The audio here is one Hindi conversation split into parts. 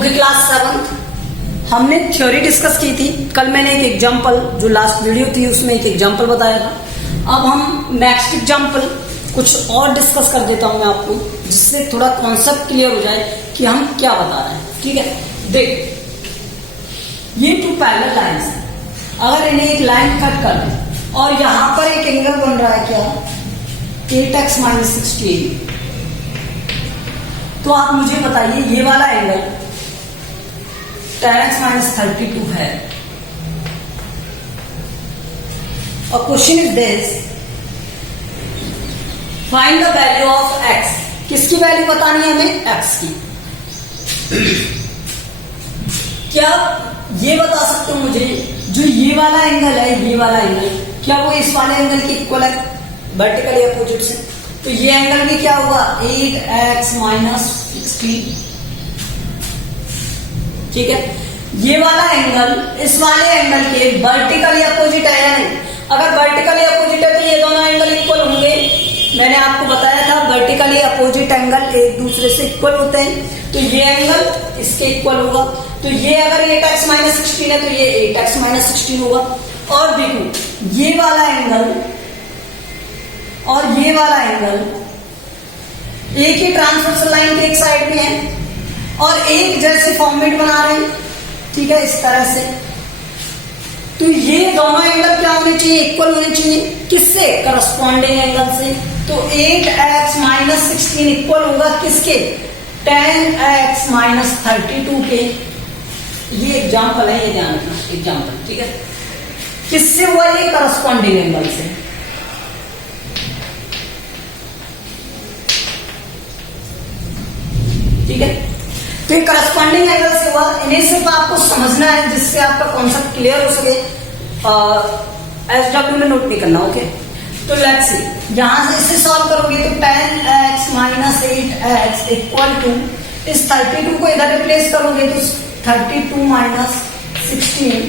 ओके क्लास 7 हमने थ्योरी डिस्कस की थी। कल मैंने एक एग्जांपल, जो लास्ट वीडियो थी उसमें एक एग्जांपल बताया था। अब हम नेक्स्ट एग्जांपल कुछ और डिस्कस कर देता हूं मैं आपको, जिससे थोड़ा कॉन्सेप्ट क्लियर हो जाए कि हम क्या बता रहे हैं। ठीक है, देख ये टू पैरेलल लाइंस है। अगर इन्हें एक लाइन कट कर दें और यहां पर एक एंगल बन रहा है क्या, 8x - 16, तो आप मुझे बताइए ये वाला एंगल 10x - 32 है। और question is this, find the value of x। किसकी वैल्यू बतानी है हमें? x की। क्या ये बता सकते हो मुझे, जो ये वाला एंगल है, ये वाला एंगल क्या वो इस वाले एंगल के इक्वल है वर्टिकली अपोजिट से? तो ये एंगल भी क्या होगा? 8x - 16। ठीक है, ये वाला एंगल इस वाले एंगल के वर्टिकली अपोजिट है या नहीं? अगर वर्टिकली अपोजिट है तो ये दोनों एंगल इक्वल होंगे। मैंने आपको बताया था वर्टिकली अपोजिट एंगल एक दूसरे से इक्वल होते हैं, तो ये एंगल इसके इक्वल होगा। तो ये अगर 8x - 16 है तो ये 8x - 16 होगा। और देखो ये वाला एंगल और ये वाला एंगल एक ही ट्रांसवर्सल लाइन के एक साइड में है और एक जैसे फॉर्मेट बना रहे हैं। ठीक है, इस तरह से। तो ये दोनों एंगल क्या होने चाहिए? इक्वल होने चाहिए। किससे? करस्पॉन्डिंग एंगल से। तो 8x - 16 इक्वल होगा किसके? 10x - 32 के। ये एग्जाम्पल है, ये ध्यान रखना एग्जाम्पल। ठीक है, किससे हुआ? ये करस्पॉन्डिंग एंगल से। ठीक है, तो ये करस्पॉन्डिंग एंगल से हुआ। इन्हें सिर्फ आपको समझना है जिससे आपका कॉन्सेप्ट क्लियर हो सके। SW में नोट नहीं करना। ओके, तो लेट्स सी, यहां से इसे सॉल्व करोगे तो 10x - 8x इक्वल टू, इस 32 को इधर रिप्लेस करोगे तो 32 - 16,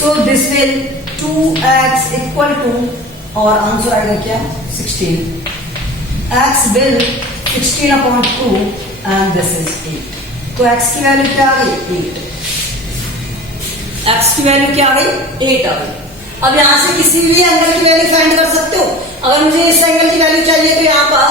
so this will 2x equal to, और आंसर आएगा क्या? 16। x will 16/2 and this is 8। तो x की वैल्यू क्या आ गई? 8। x की वैल्यू क्या आ गई? 8 आ गई। अब यहां से किसी भी एंगल की वैल्यू फाइंड कर सकते हो। अगर मुझे इस एंगल की वैल्यू चाहिए तो यहाँ पर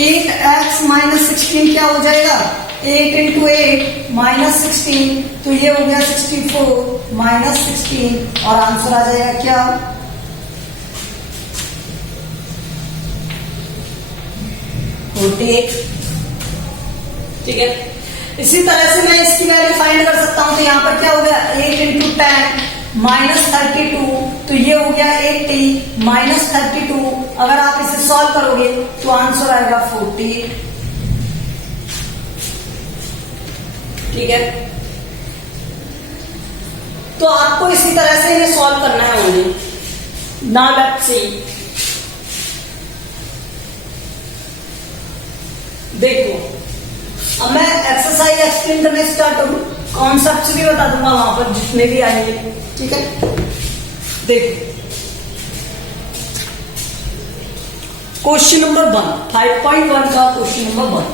8x - 16 क्या हो जाएगा? 8 × 8 - 16, तो ये हो गया 64 - 16, और आंसर आ जाएगा क्या? 48। ठीक है, इसी तरह से मैं इसकी वैल्यू फाइंड कर सकता हूं। तो यहां पर क्या हो गया? 8 × 10 - 32, तो ये हो गया 80 - 32। अगर आप इसे सॉल्व करोगे तो आंसर आएगा 48। ठीक है, तो आपको इसी तरह से इन्हें सॉल्व करना है ओनली। नाउ लेट्स सी, देखो अब मैं एक्सरसाइज एक्सप्लेन करने स्टार्ट करूं, कॉन्सेप्ट भी बता दूंगा वहां पर जितने भी आएंगे। ठीक है, देखो क्वेश्चन नंबर 1, 5.1 का क्वेश्चन नंबर 1।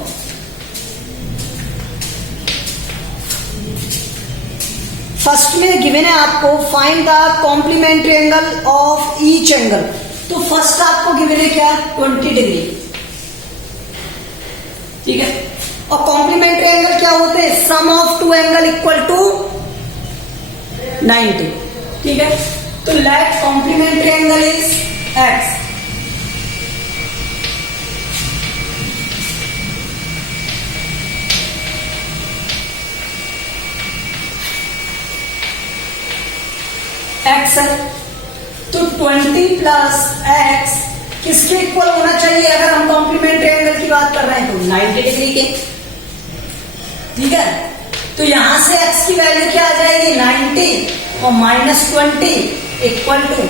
फर्स्ट में गिवन है आपको find the complementary angle of each angle. तो फर्स्ट आपको गिवन है क्या? 20 डिग्री। ठीक है, और कॉम्प्लीमेंट्री एंगल क्या होते हैं? Sum of two angle equal to 90। ठीक है, तो let complementary angle is x। x है, तो 20 प्लस x किसके इक्वल होना चाहिए? अगर हम कॉम्प्लीमेंट्री एंगल की बात कर रहे हैं तो 90 डिग्री के। ठीक है, तो यहां से x की वैल्यू क्या आ जाएगी? 90 और -20 इक्वल टू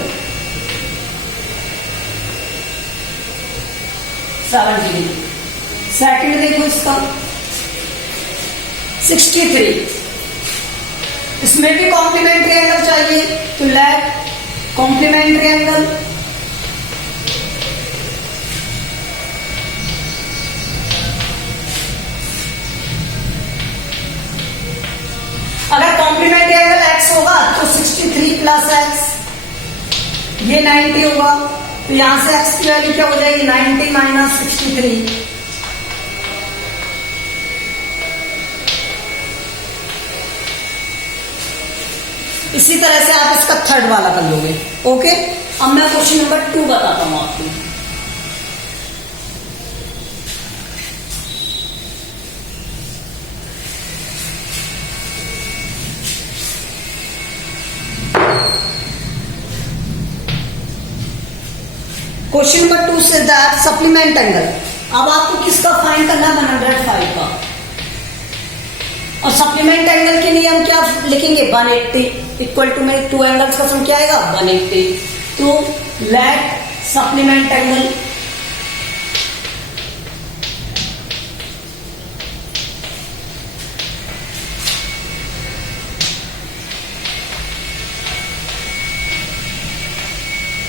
70 डिग्री। सेकंड देखो इसका 63, इसमें भी कॉम्प्लीमेंट्री एंगल चाहिए, तो लेट कॉम्प्लीमेंट्री एंगल होगा तो 63 प्लस एक्स, ये 90 होगा, तो यहां से x की वैल्यू क्या हो जाएगी 90 माइनस 63। इसी तरह से आप इसका थर्ड वाला कर लोगे। ओके, अब मैं क्वेश्चन नंबर 2 बताता हूं आपको। Question number 2 say that supplement angle. अब आपको किसका फाइंड करना है 105 का, और सप्लीमेंट एंगल के लिए हम क्या लिखेंगे 180 इक्वल टू में 2 एंगल्स का सम क्या आएगा 180। तो लेट सप्लीमेंट एंगल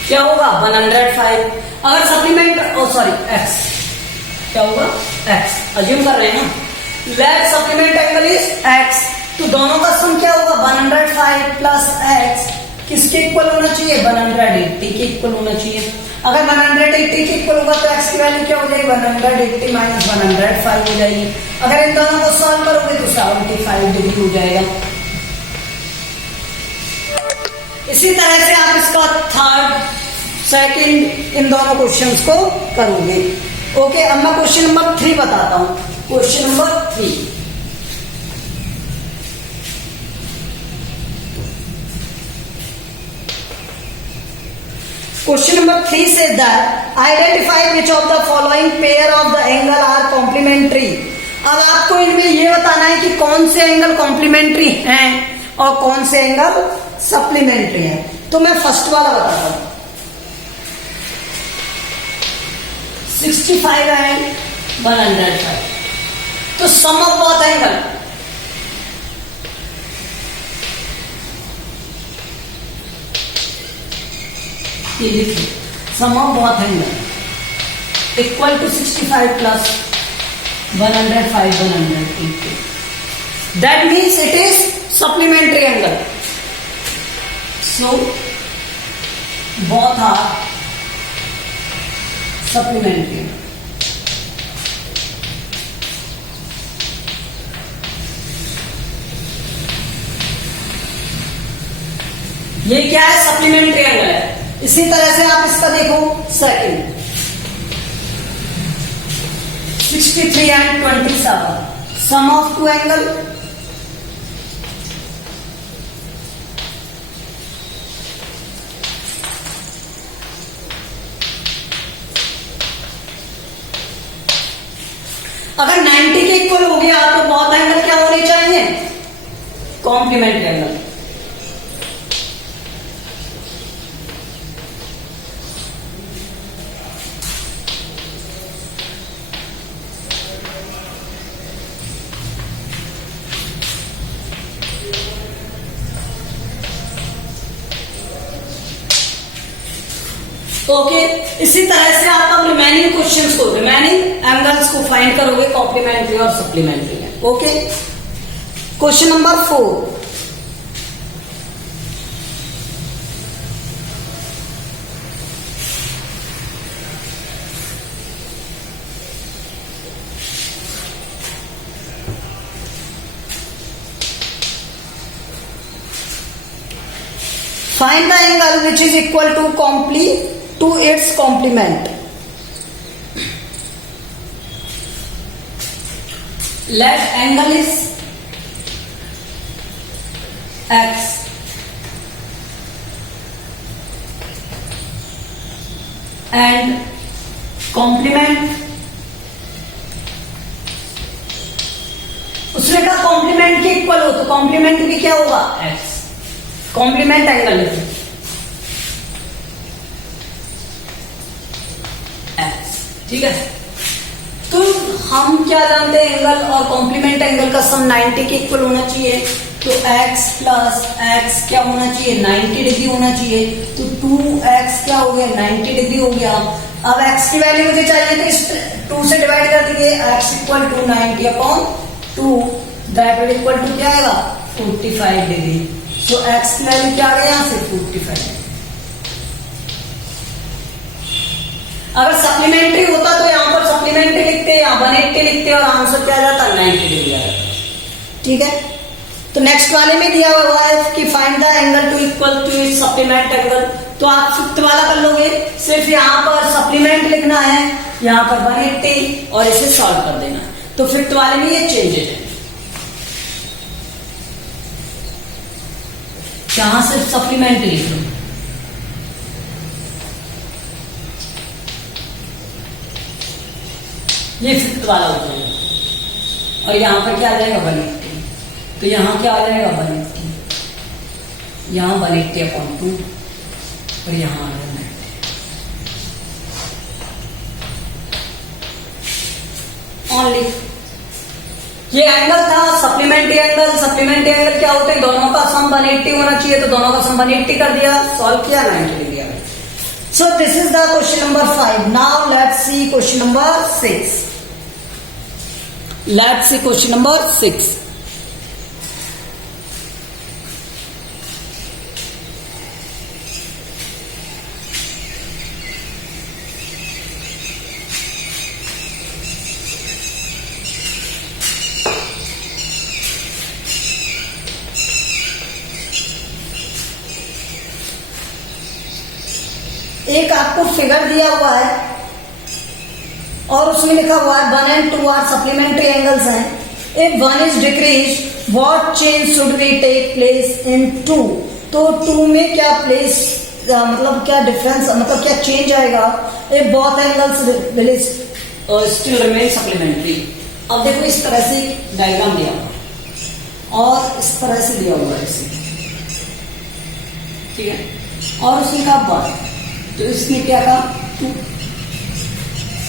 क्या होगा 105। अगर सप्लीमेंट एक्स क्या होगा एक्स, अज्यूम कर रहे हैं ना, let supplement angle is x, तो दोनों का सम क्या होगा 105 प्लस एक्स किसके इक्वल होना चाहिए 180 के इक्वल होना चाहिए। अगर 180 के इक्वल होगा तो एक्स की वैल्यू क्या हो जाएगी 180 माइनस 105 हो जाएगी। अगर इन दोनों को सॉल्व करोगे तो 75 डिग्री हो जाएगा। इसी तरह से आप इसका थर्ड सेकंड इन दोनों क्वेश्चंस को करोगे। ओके, अब मैं क्वेश्चन नंबर 3 बताता हूं। क्वेश्चन नंबर 3, क्वेश्चन नंबर 3 से that identify which of the following pair of the angle are complementary. अब आपको इनमें ये बताना है कि कौन से एंगल कॉम्प्लीमेंट्री हैं और कौन से एंगल सप्लीमेंट्री हैं। तो मैं फर्स्ट वाला बताता हूं 65 एंड 105। तो sum of both angle sum of both angle equal to 65 plus 105 180। That means it is supplementary angle. So both are supplementary। ये क्या है सप्लीमेंट्री एंगल है। इसी तरह से आप इसका देखो second 63 and 27 sum of two angle अगर 90 के इक्वल हो गया तो बहुत एंगल क्या होने चाहिए कॉम्प्लीमेंट्री एंगल। ओके, इसी तरह से आप अब रिमेनिंग क्वेश्चंस को रिमेनिंग एंगल्स को फाइंड करोगे कॉम्प्लीमेंट्री और सप्लीमेंट्री में। Okay, question number 4, find the angle which is equal to its complement। let angle is x and complement उसने कहा कॉम्प्लीमेंट के इक्वल हो तो कॉम्प्लीमेंट भी क्या होगा x, कॉम्प्लीमेंट एंगल x, ठीक है। तो हम क्या जानते हैं एंगल और कॉम्प्लीमेंट एंगल का सम 90 के इक्वल होना चाहिए। तो x प्लस x क्या होना चाहिए 90 डिग्री होना चाहिए। तो 2x क्या हो गया 90 डिग्री हो गया। अब x की वैल्यू मुझे चाहिए तो इस 2 से डिवाइड कर दीजिए x equal to 90 upon 2 that will equal to क्या आएगा 45 डिग्री। तो x की वैल्यू क्या आ गया यहाँ से 45। अगर सप्लीमेंट्री होता तो यहाँ पर सप्लीमेंट्री लिखते, यहाँ 180 लिखते और आंसर क्या आ जाता 90 डिग्री आ जाता। ठीक है, तो नेक्स्ट वाले में दिया हुआ है कि find the angle to equal to it supplement angle, तो आप फिफ्थ वाला कर लोगे। सिर्फ यहाँ पर सप्लीमेंट लिखना है, यहाँ पर 180 और इसे सॉल्व कर देना। तो फिफ्थ वाले में ये चेंजेस है, यहां सिर्फ सप्लीमेंट लिख लो। ये फिफ्थ वाला हो जाएगा और यहां पर क्या आ जाएगा 180, तो यहां क्या आ जाएगा 180, यहां 180/2 और यहां आ जाएगा 90 ओनली। ये एंगल था सप्लीमेंट्री एंगल। सप्लीमेंट्री एंगल क्या होते हैं, दोनों का सम 180 होना चाहिए, तो दोनों का सम 180 कर दिया, सॉल्व किया 90 डिग्री आ गया। So this is the question number 5। Now let's see question number 6। Let's see question number 6। एक आपको फिगर दिया हुआ है और उसमें लिखा हुआ है 1 and 2 आर सप्लीमेंट्री एंगल्स हैं। If 1 is decrease what change should be take place in 2, तो 2 में क्या प्लेस मतलब क्या डिफरेंस मतलब क्या चेंज आएगा। If both angles will still remain supplementary. अब देखो इस तरह से डायग्राम दिया हुआ और इस तरह से दिया हुआ है इसे, ठीक है, और उसने कहा 1, तो इसने क्या कहा 2,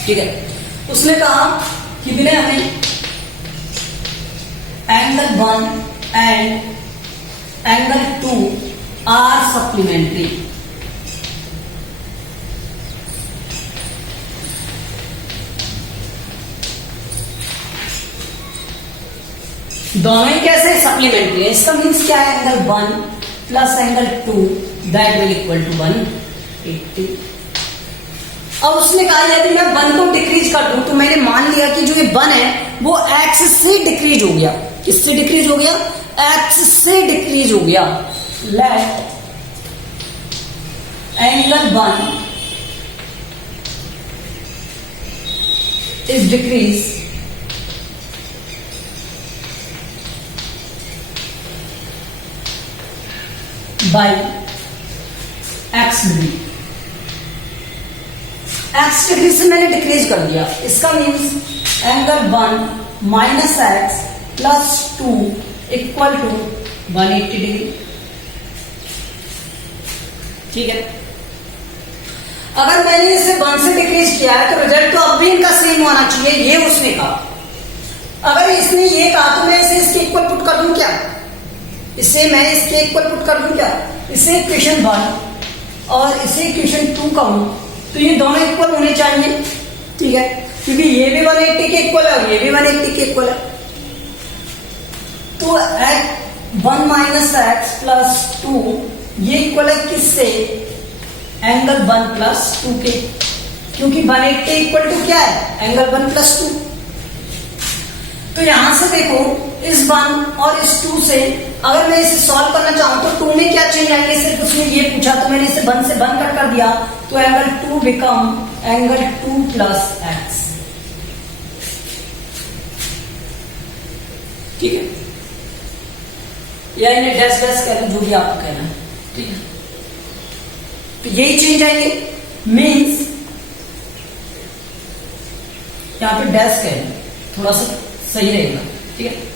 ठीक है। उसने कहा कि बिना हमें angle 1 and angle 2 are supplementary. दोनों ही कैसे सप्लीमेंट्री है, इसका मीन्स क्या है, angle 1 plus angle 2 that will equal to 180। अब उसने कहा यदि मैं 1 को डिक्रीज कर दूं, तो मैंने मान लिया कि जो ये 1 है वो x से डिक्रीज हो गया। किससे डिक्रीज हो गया, x से डिक्रीज हो गया। Let angle 1 is decrease by x degree. x degree से मैंने डिक्रीज कर दिया, इसका means angle 1 minus x plus 2 equal to 180 degree. ठीक है, अगर मैंने इसे 1 से डिक्रीज किया है तो रिजल्ट तो अब भी इनका सेम होना चाहिए, ये उसने कहा। अगर इसने ये कहा तो मैं इसे इसके इक्वल पुट कर दूं क्या, इसे मैं इसके इक्वल पुट कर दूं क्या, इसे इक्वेशन 1 और इसे इक्वेशन 2 कहूं तो ये दोनों इक्वल होने चाहिए। ठीक है, क्योंकि ये भी 180 के इक्वल है और ये भी 180 के इक्वल है। तो 1 माइनस एक्स प्लस 2 ये इक्वल है किससे, एंगल 1 प्लस 2 के, क्योंकि 180 इक्वल टू क्या है, एंगल 1 प्लस 2। तो यहां से देखो इस 1 और इस 2 से अगर मैं इसे सॉल्व करना चाहूं तो 2 में क्या चेंज आएंगे, सिर्फ उसने ये पूछा तो मैंने इसे 1 से 1 कट कर दिया, तो angle 2 become angle 2 plus x. ठीक है, या इन्हें डैश डैश कह लो, जो भी आपको कहना है। ठीक है, तो यही चेंज आएंगे, मीन्स यहां पे डैश कह लो, थोड़ा सा सही रहेगा। ठीक है,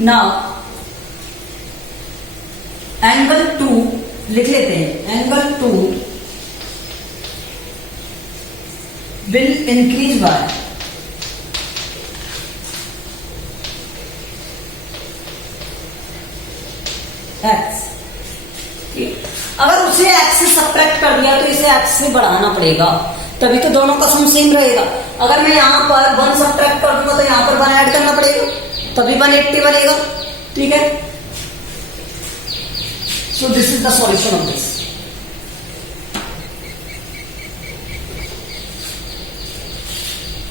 नाउ एंगल 2 लिख लेते हैं, angle 2 will increase by x. अगर उसे एक्स से सब्ट्रैक्ट कर दिया तो इसे एक्स से बढ़ाना पड़ेगा, तभी तो दोनों का सम सेम रहेगा। अगर मैं यहां पर 1 सब्ट्रैक्ट कर दूंगा तो यहां पर 1 ऐड करना पड़ेगा, तभी 180 बनेगा। ठीक है, so this is the solution of this.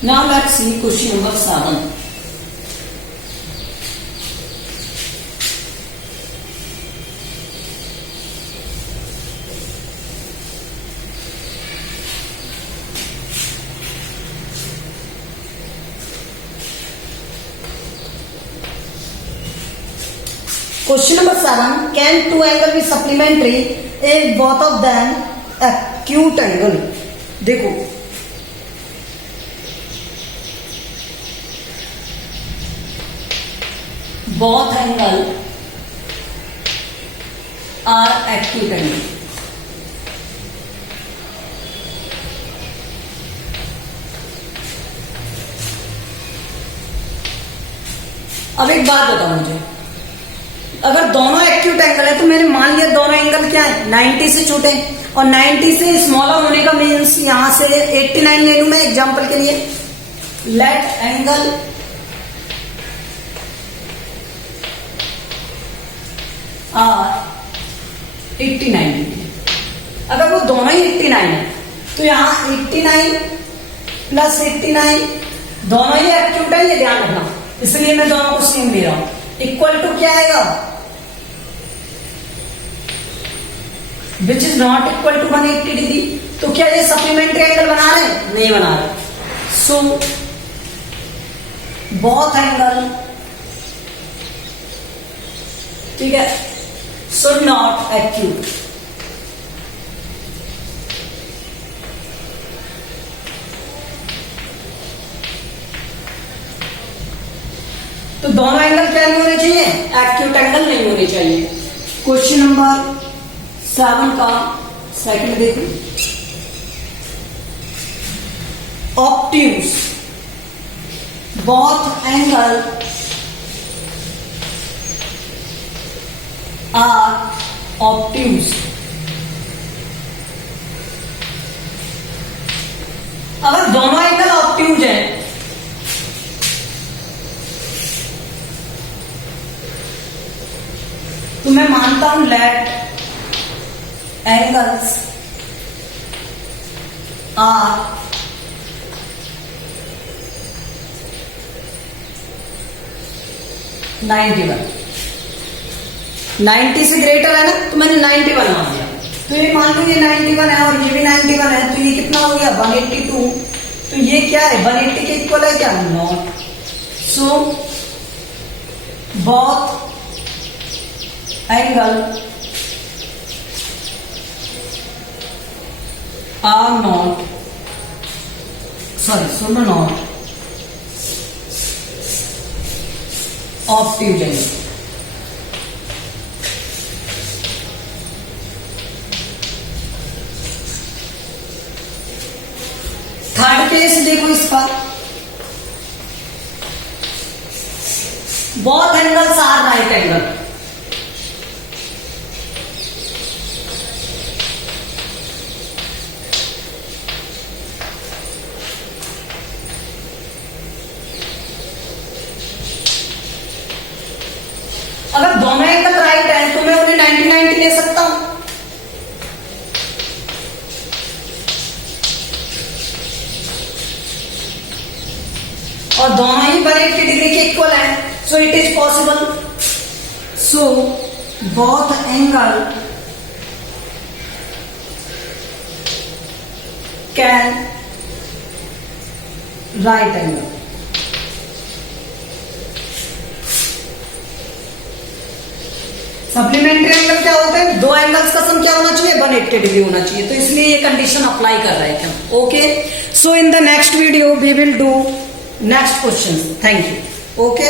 Now let's see question number 7। Question number 7. Can two angle be supplementary if both of them acute angle? देखो both angle are acute angle. अब एक बात बताओ मुझे, अगर दोनों एक्यूट एंगल है तो मैंने मान लिया दोनों एंगल क्या है 90 से छोटे, और 90 से स्मॉलर होने का मीन्स यहां से 89 ले लू मैं एग्जांपल के लिए। लेट एंगल आर 89, अगर वो दोनों ही 89 है तो यहां 89 प्लस 89 दोनों ही एक्यूट है, ये ध्यान रखना, इसलिए मैं दोनों को सेम ले रहा हूं। इक्वल टू क्या आएगा, which is not equal to 180 degree. तो क्या ये सप्लीमेंट्री एंगल बना रहे हैं? नहीं बना रहे। सो बोथ एंगल, ठीक है, शुड नॉट एक्यूट। तो दोनों एंगल क्या नहीं होने चाहिए? एक्यूट एंगल नहीं होने चाहिए। क्वेश्चन नंबर 7 का सेकंड देखो, obtuse, both angle are obtuse. अगर दोनों एंगल ऑब्ट्यूज हैं तो मैं मानता हूं लेट एंगल्स आर (91). 90 से ग्रेटर है ना, तो मैंने 91 मान लिया। तो ये मान लो ये 91 है और ये भी 91 है, तो ये कितना हो गया 182। तो ये क्या है 180 के इक्वल है क्या? Not. So both angle are not, sorry सुनो, not obtuse angle. Third case देखो इसका, both angles are right angle. अगर दोनों एंगल राइट है तो मैं उन्हें 90-90 ले सकता हूं। और दोनों ही 180 डिग्री के इक्वल है, so it is possible. So both angle can write angle. Supplementary angle क्या होता है? दो एंगल्स का सम क्या होना चाहिए? 180 डिग्री होना चाहिए। तो इसलिए ये कंडीशन अप्लाई कर रहे थे। Okay, so in the next video we will do next question. Thank you. Okay.